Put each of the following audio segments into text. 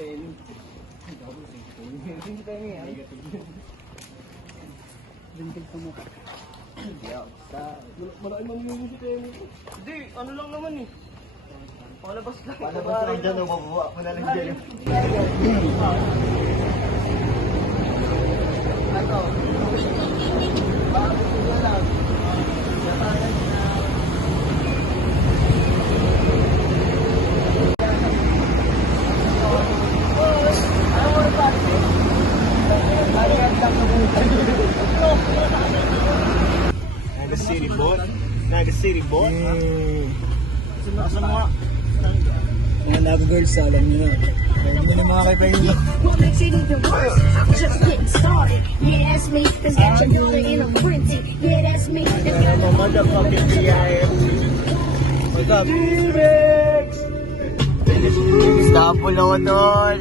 Tenny. Si Tenny yan. Bintig pa mo. Malaki mamimili si Tenny. Hindi, ano lang naman eh. Palabas lang. Palabas lang dyan, mabuha mo na lang dyan. Ano? Bakit ko lang? Naga City Boat? Naga City Boat? Asa mga? Mga Naga girls, alam nyo na. Hindi na mga kaipahinga. Just getting started. Yeah, that's me. Cause got your daughter in a frenzy. Yeah, that's me. I'm a motherfucking BIF. What's up? T-Rex! Stapol ako tol!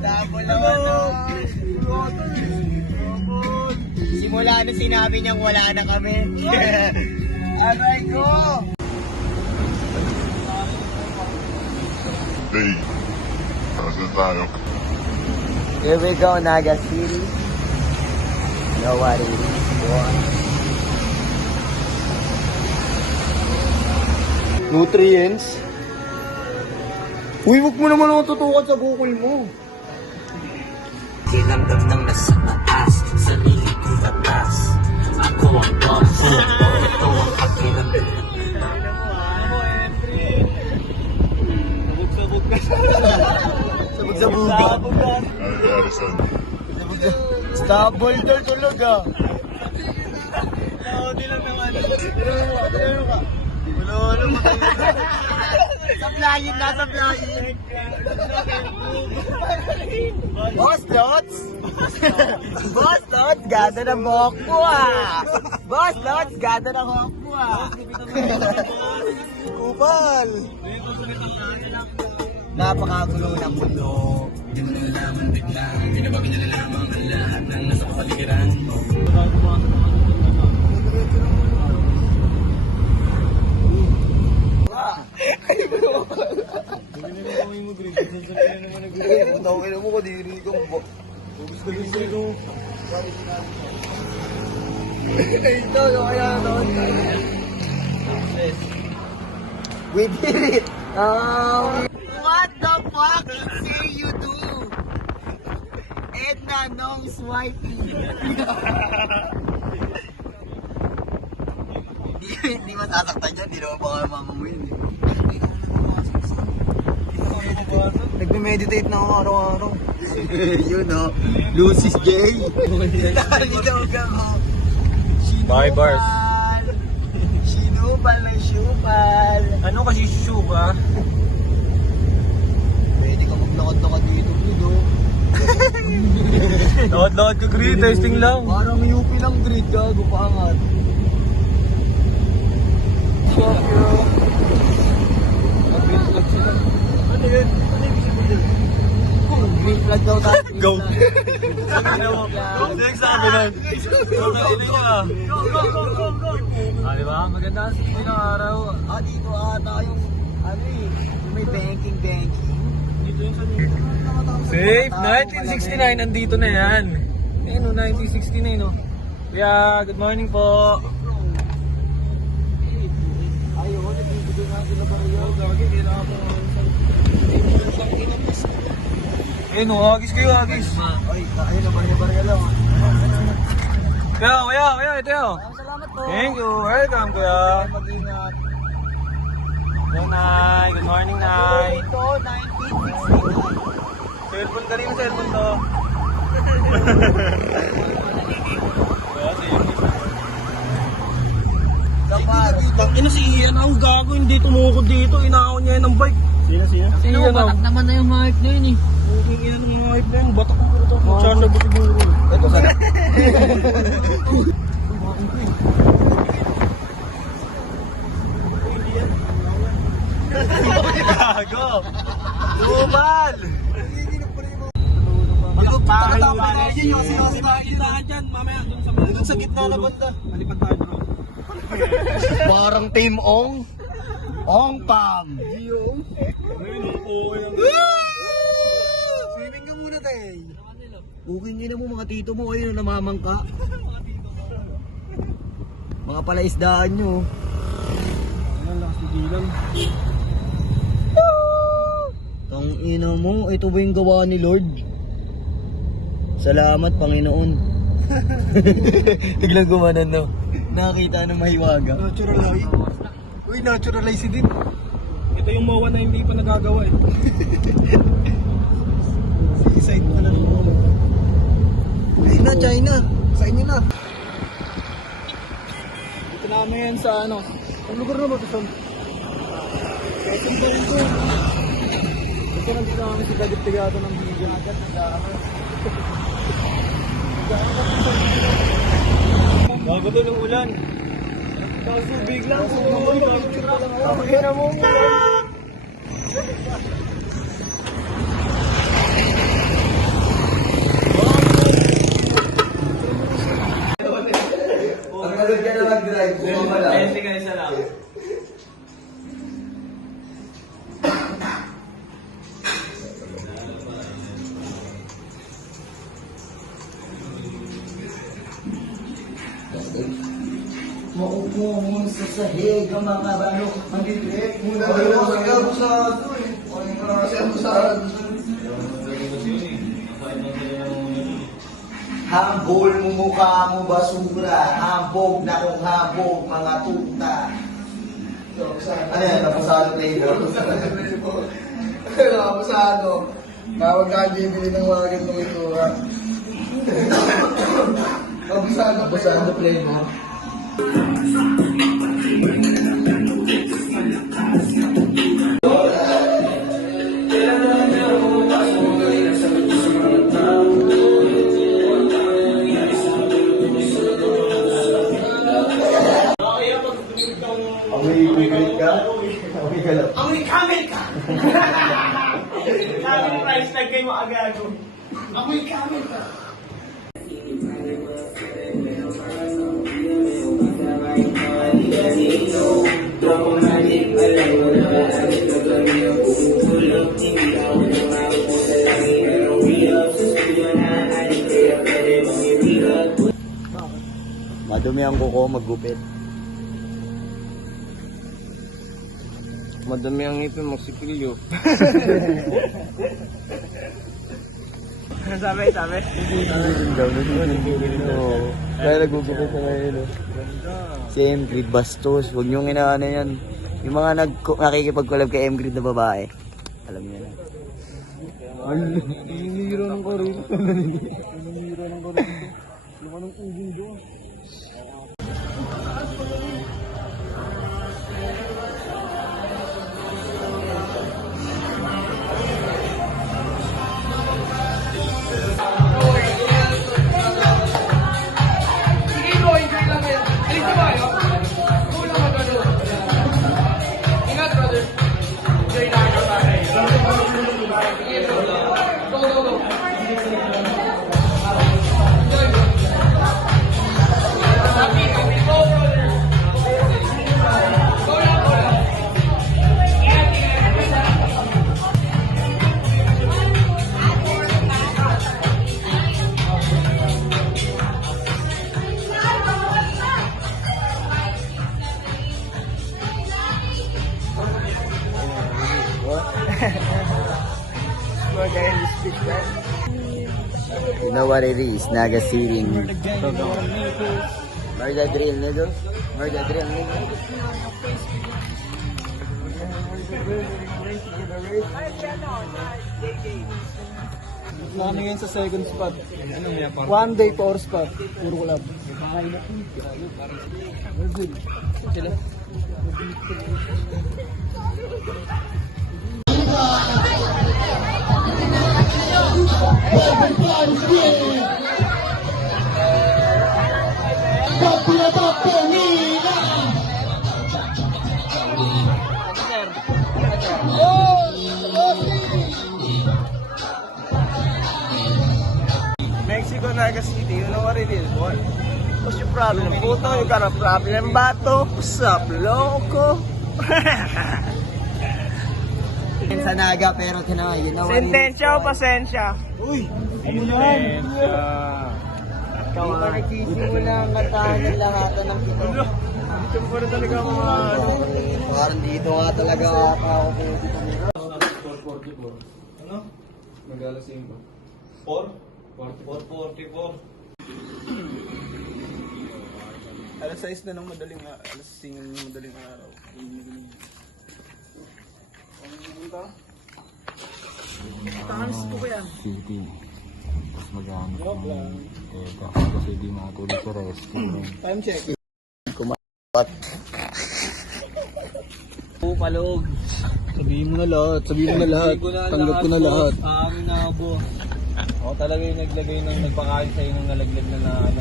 Stapol ako tol! Simula na sinabi niyang wala na kami. Aray ko! Hey, nasa tayo. Here we go, Naga City. You know what it is, boy. Nutrients? Uy, huwag mo naman ako tutukan sa bukol mo. Tinamdam ng nasa taas, sa lilig kong tatas. Ako ang boss, ito ang pakiramdam. Sabog sa buga. Harrison. Stable daw talaga. Hindi lang naman. Pero ka. Wala mo. Saplayin na, saplayin. Boss Lots! Boss Lots, ganda ng buhok mo ah! Boss Lots, ganda ng buhok mo ah! Kupal! Napakagulo ng mundo. Hindi mo nalalaman bigla, binabago niya lamang ang lahat ng nasa kapaligiran mo. Tawagin mo ko, diri ko. Bubus ko yung silo. Ito, kaya naman. We did it! What the fuck say you do? Edna Nong Swipey. Hindi masasaktan dyan, hindi naman baka mamamuhin. Nagme-meditate na ako araw-araw. Yun o, Lucis J. Narinig ako. Bye, bars. Sinupal na syupal. Ano kasi suba? Pwede ka maglakad-lakad dito, Guido. Lakad-lakad ka, Grid. Testing lang. Parang UP lang, Grid. Gago, paangat. Fuck you. Ano yun? Ano yung visible? Green flag daw tayo. Go. Sabi mo. Next sabi nun. Go na ina niya. Ah, di ba? Maganda ang sisi ng araw. Dito ata yung, ano eh, yung may banking. Dito yung sa dito. Safe. 1969. Nandito na yan. Ayun o, 1969 o. Kuya, good morning po. Ayaw, nagbibigay nga sila barya. Gagi, kailangan po. Ayun o, hagis kayo, hagis. Ay, ayun na, barya lang. Kuya, ito yun. Salamat po. Thank you. Welcome, kuya. Mag-ingat. Hello, Nay. Good morning, Nay. Ito, 1969. Cellphone ka rin, cellphone to. Kapar. Ina si Ian ang gago, hindi tumukod dito. Inaon niya ng bike. Sino? Si Ian ang. naman na yung hype na yun eh. Yung Ian ang mga hype na yun. Batak ko puro to. Charger ba siguro? Ito ka na. Gago! Lumal! Yun yung kasi Tahan dyan, mamaya dun sa gitna na banda. Malipad tayo bro. parang Team Ong. Ong Pam. Ayun, okay. Booking nyo na mo mga tito mo kayo na namamangka. Mga palaisdaan nyo. Ano lang, sigilan. Tang ina mo, ito ba yung gawa ni Lord? Salamat Panginoon. Biglang gumanon no. Nakakita ng mahiwaga. Naturalize. Uy, naturalize din. Ito yung MOA na hindi pa nagagawa eh. Side pa na rin mo. China, China. Sa inyo na. Dito namin yan sa ano. Ang lugar na ba ito, Son? Second ba rin ito? Ito nandito namin si Dagit-Tigado ng video. Agad, nag-aaral. Bago to ng ulan. Kaso biglang umuwi. Okay na mo ulan. Ang nalod ka na mag-drive, bumaba lang. Sige, isa lang. Maupo mo sa sahig ang mga balok. Manditrek muna kayo kasi abusado eh. Ano na kasi abusado. Hambol mo mukha mo basura. Hambog na kung hambog mga tuta. Ano yan? Napasado playboy? Napasado. Bawag ka bibili ng mga ganitong ito. Napasado playboy. Amoy bibig ka? Amoy ka lang. Amoy camel ka! Camel price tag kayo agago. Amoy camel ka! Madumi ang kuko maggupit. Madami ang ipin mo, sikilyo. Sabi. Kaya nagugupit na ngayon. Si M-Grid bastos. Huwag niyong inaano yan. Yung mga nakikipag-collab kay M-Grid na babae. Alam niyo na. Hinihiro ng karil. Hinihiro ng karil. Luma ng ubing doon. You know what it is? Naga City. Murder drill, nigga. Murder drill, nigga. Ano ngayon sa second spot? One day power spot. Puro collab. Sila. Mexico, Naga City, you know what it is, boy? What's your problem, puto? You got a problem, bato? What's up, loco? Sa Naga, pero ginawa, ginawa. Sentensya o pasensya? Uy! Ano yan? Ikaw pa nagsisimula ang kantahan ng lahatan ng pito. Dito mo na talaga mga ano. Parang dito nga talaga ako po. Ano? Mag-alasing ko. 4:44. Alas 6 na ng madaling alas 5 na ng madaling araw. Tahanis ko ba yan? City. Tapos mag-ano. Kasi di makatulog sa rescue. Time check. Palog. Sabihin mo na lahat. Tanggap ko na lahat. Amin na po. Ako talaga yung naglagay ng nagpakain sa'yo ng nalaglag na ano.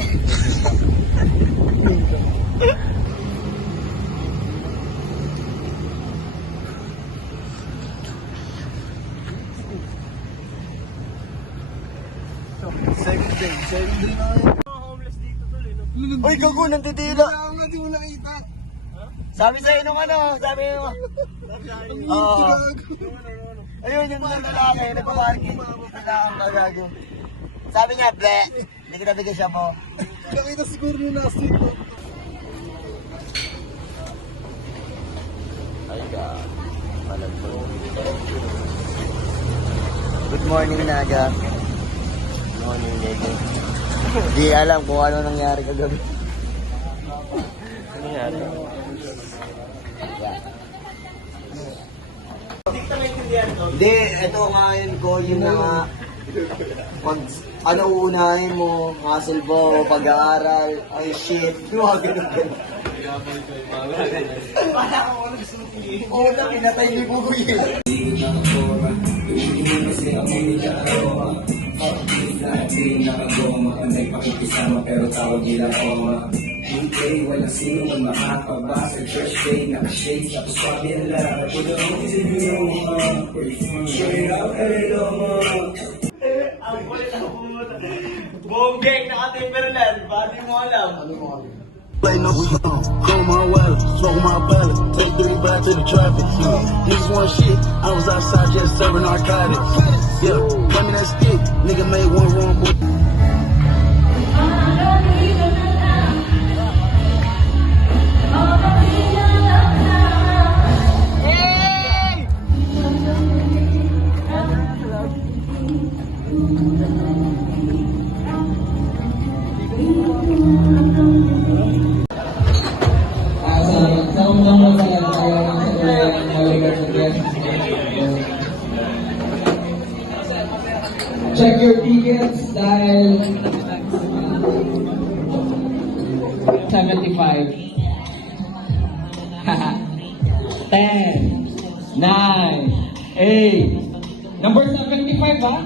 Second day na yun. Mga homeless dito tol eh. No? Uy, gago, nanditila. Hindi mo nakita. Sabi sa'yo nung ano, sabi mo. Oo. Ayun, yung mga lalaki, nagpaparking. Kailangan ka gago. Sabi niya, ble. Hindi kita bigay siya mo. Nakita siguro yung nasa ito. Ay, ka. Good morning, Naga. Good morning, Nege. Hindi alam kung ano nangyari kagabi. Ano yan? Hindi, ito nga yun ko, yung mga pag, ano uunahin mo, hustle ba o pag-aaral, ay shit, yung mga ganun-ganun. Oo na, pinatay ni Bugoy. pero tawag nila Oma. UK, walang sino ang makapabasa. Church day, naka-shades, tapos sabi ang lahat. Pagdating sa inyo, straight out, hello, Bonggeng, naka-timberland, bali mo alam. Play no song, call my wallet, smoke my ballot, take 3 back to the traffic. Niggas want shit, I was outside just serving narcotics. Yeah, give me that stick, nigga made one wrong move. Check your tickets dahil 75. 10, 9, 8. Number 75 ha?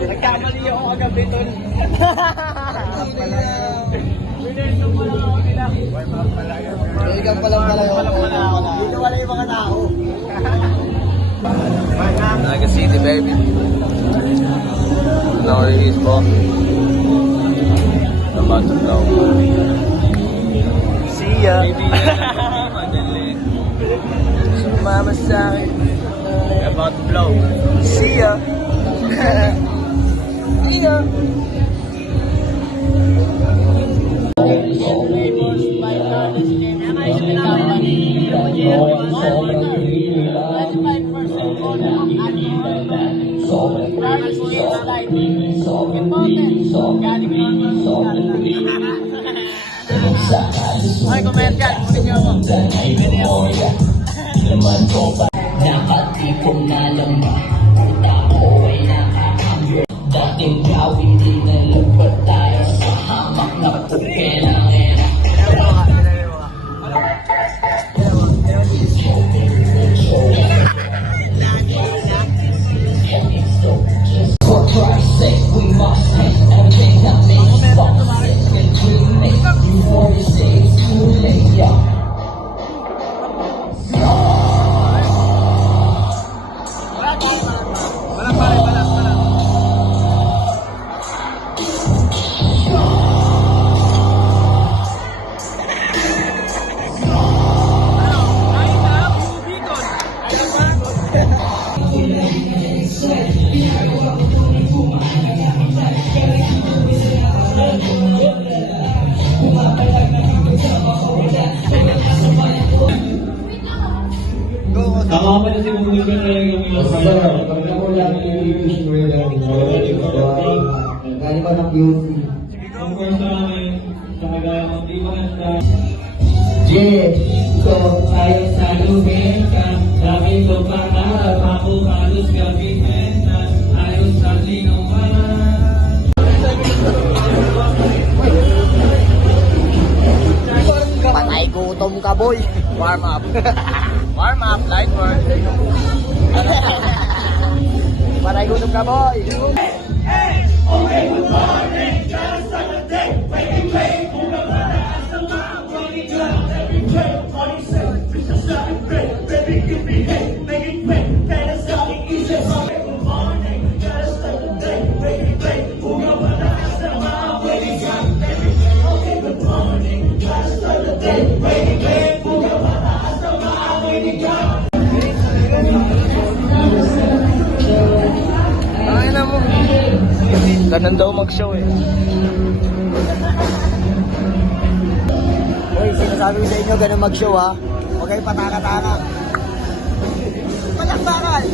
Nagkamali ako kagabi tol. Binenso mo lang ako nila. Ikaw palang pala. Dito wala yung mga tao. Naga City, baby. Northeast po. About to blow. See ya. Sumama sa akin. About to blow. See ya. See ya. Ay, comment yan. Kunin niyo ako. Dapat di ko nalamba. Uta ko ay nakakambyo. Dating gawin di nalagpat tayo sa hamak na pukenang era. For Christ's sake, we must take everything that makes us sick and dreaming. Before you say it's too late, yeah. Tama pa na si Bungul ka talaga yung mga pala. Pag ako lang yung galing pa ng beauty. Ang first namin, sa kagayang di maganda. Yeah, so tayo sa lumeka. Sabi ko pangarap ako halos gabihin na ayos sa lingawan. Patay gutom ka, boy. Warm up. Warm up, light work. Patay gutom ka, boy. Ay na mo. Ganun daw mag-show eh. Uy, sinasabi ko sa inyo, ganun mag-show ha. Huwag kayong pataka-taka. Palakpakan!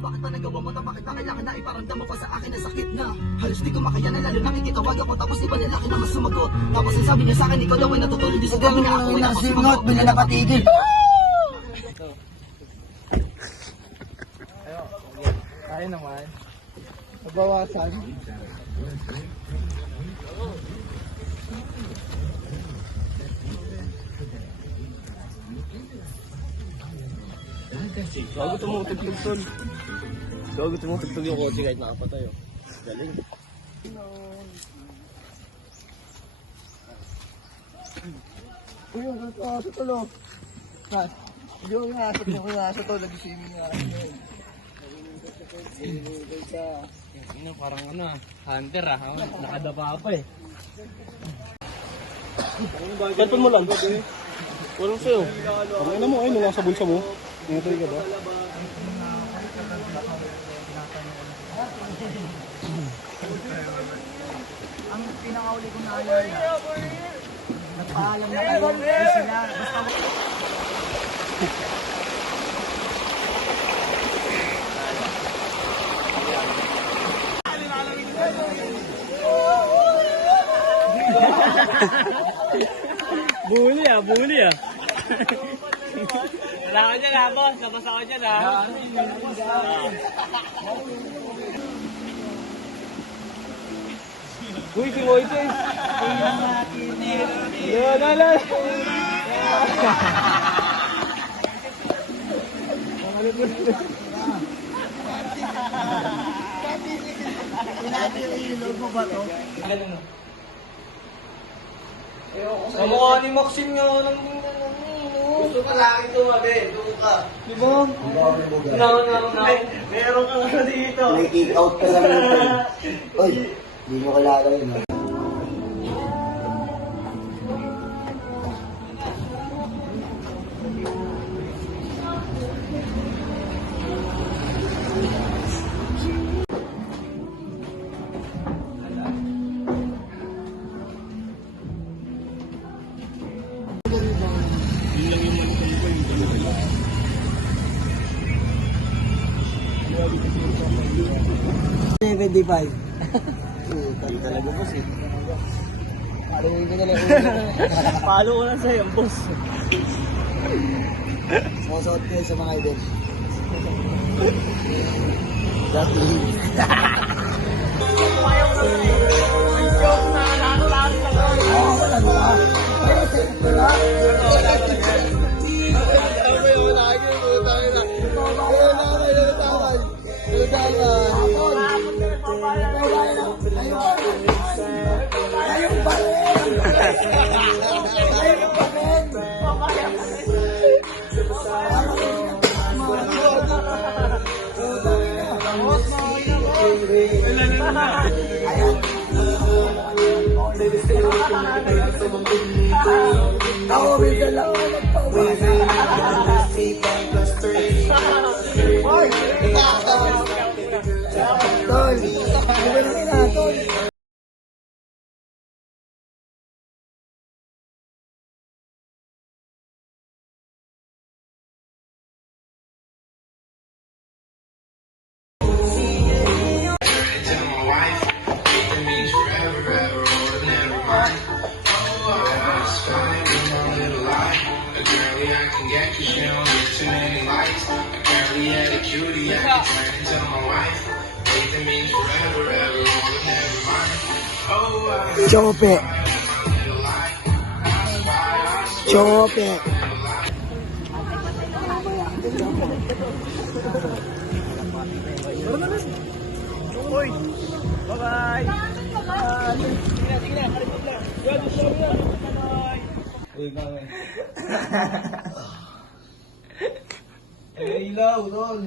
Bakit ba nagawa mo na? Bakit na kailangan na iparamdam mo pa sa akin na sakit na? Halos di ko makayanan, lalo nakikitawag ako tapos di ba lalaki na mas sumagot? Tapos ang sabi niya sa akin, ikaw daw ay natutulog di sa gabi na ako ay tapos sumagot. Bila napatigil. Kaya naman. Nabawasan. Gago tumutugtog tol. Gago tumutugtog yung kotse kahit nakapatay oh. Galing. Uy, yung aso tol oh. Ha? Yung aso tol, nag-swimming nga. Ano, parang ano, hunter ah. Nakadapa pa eh. Cellphone mo lang. Walang sa'yo. Ang ina mo, ay, nasa bulsa mo. Ingatay ka ba? Ang pinakauli ko na alala, nagpaalam na kayo, sila, basta Bully ah. Wala ka dyan ha, boss. Labas ako dyan ha. Uy, si Moises! Yan. Kamukha ni Maxine nga lang. Gusto ka laki tumabi, doon ka. Diba? Meron ka nga dito. May kick out ka lang nito. Uy, hindi mo kilala yun ha. Talaga boss eh. Palo ko lang sa'yo, boss. Sumusot kayo sa mga idol. Chope. Chope. Ilaw, tol.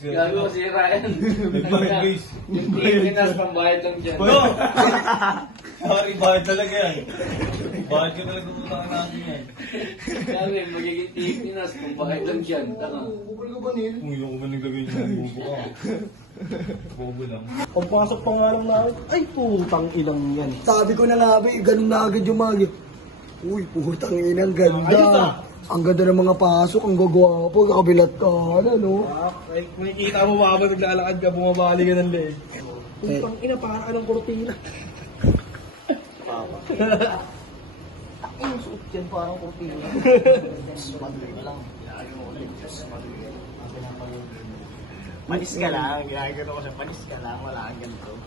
Gago si Ryan. Yung Pilipinas, pambayad lang dyan. Sorry, bakit talaga yan? Bakit ka talaga utang natin yan? Gago yun, magiging Pilipinas, pambayad lang dyan. Tanga. Uy, ako ba naglagay niya? Bobo ka. Bobo lang. Pagpasok pa nga lang namin, ay putang ilang yan. Sabi ko na nga, ganun na agad yung mga. Uy, putang inang ganda. Ang ganda ng mga pasok, ang gagwapo, kakabilat ka na, no? May kita mo ba habang naglalakad ka, bumabali ka ng leg. Putang ina, parang anong kortina. Ang suot yan, parang kurtina. Panis ka lang, ginagano ko siya, panis ka lang, wala kang ganito.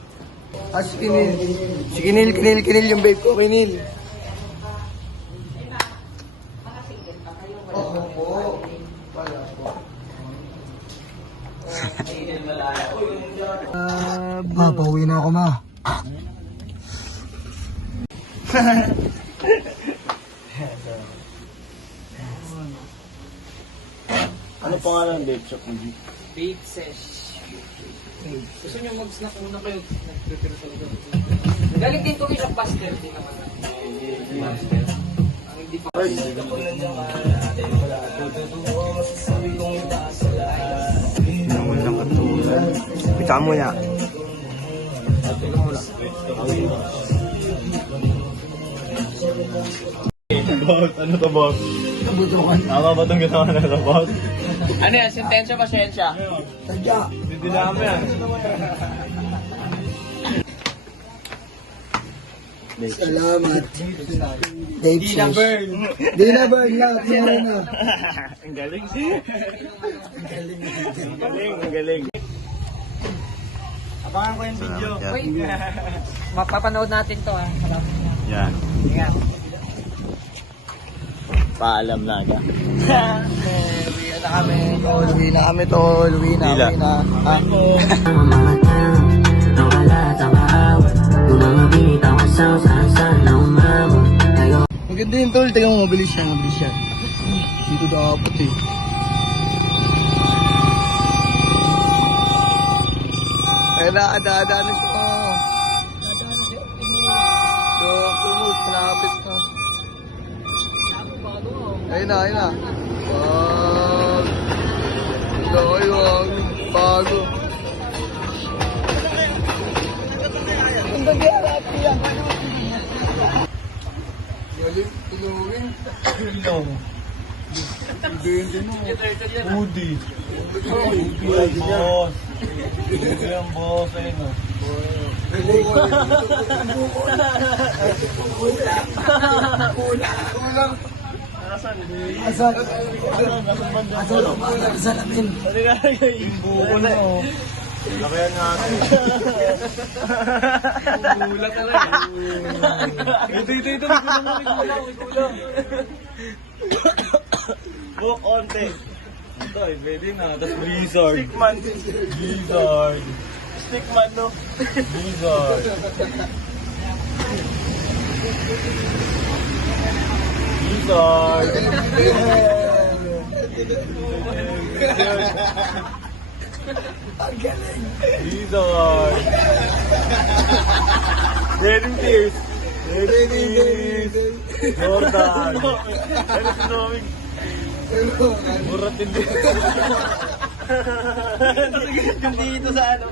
Si Kinil. Si Kinil yung babe ko, Kinil. Pauwi na ako, ma. Ano pangalan ng vape shop mo? Big sesh. Gusto niyo mag-snack muna kayo? Nagtitira talaga. Galit din to sa pastel din naman. Pastel. Ang hindi pa. Pita mo na. Boss, ano to boss? Tama ba itong ginawa na ito boss? Ano yan? Sentensya ba siyensya? Sadya. Hindi namin yan. Salamat. Di na burn. Di na burn na. Di na. Ang galing. Ang galing. Abangan ko yung video. Wait. Mapapanood natin to ah. Yan. Ingat. Paalam na agad. Uwi na kami, tol. Uwi na kami, tol. Uwi na. Maganda yun, tol. Tingnan mo, mabilis yan. Dito dapat eh. Ay na, ada-ada na siya. So, promote, malapit na. Ayun na. Wag. Bago. Ang dagi-arap yan. Galing, tulungin. Woody. Woody boss. Woody ang boss. Ayun o. Buko na o. Lakayan natin. Bula talaga. Ito. May kulang. Book onte. Ito eh, pwede na. Tapos Blizzard. Stickman. Blizzard. Stickman, no? Blizzard. Blizzard. Ang galing. Blizzard. Reading Tears. Jordan. Ano sinawing? Murat din. Yung dito sa ano.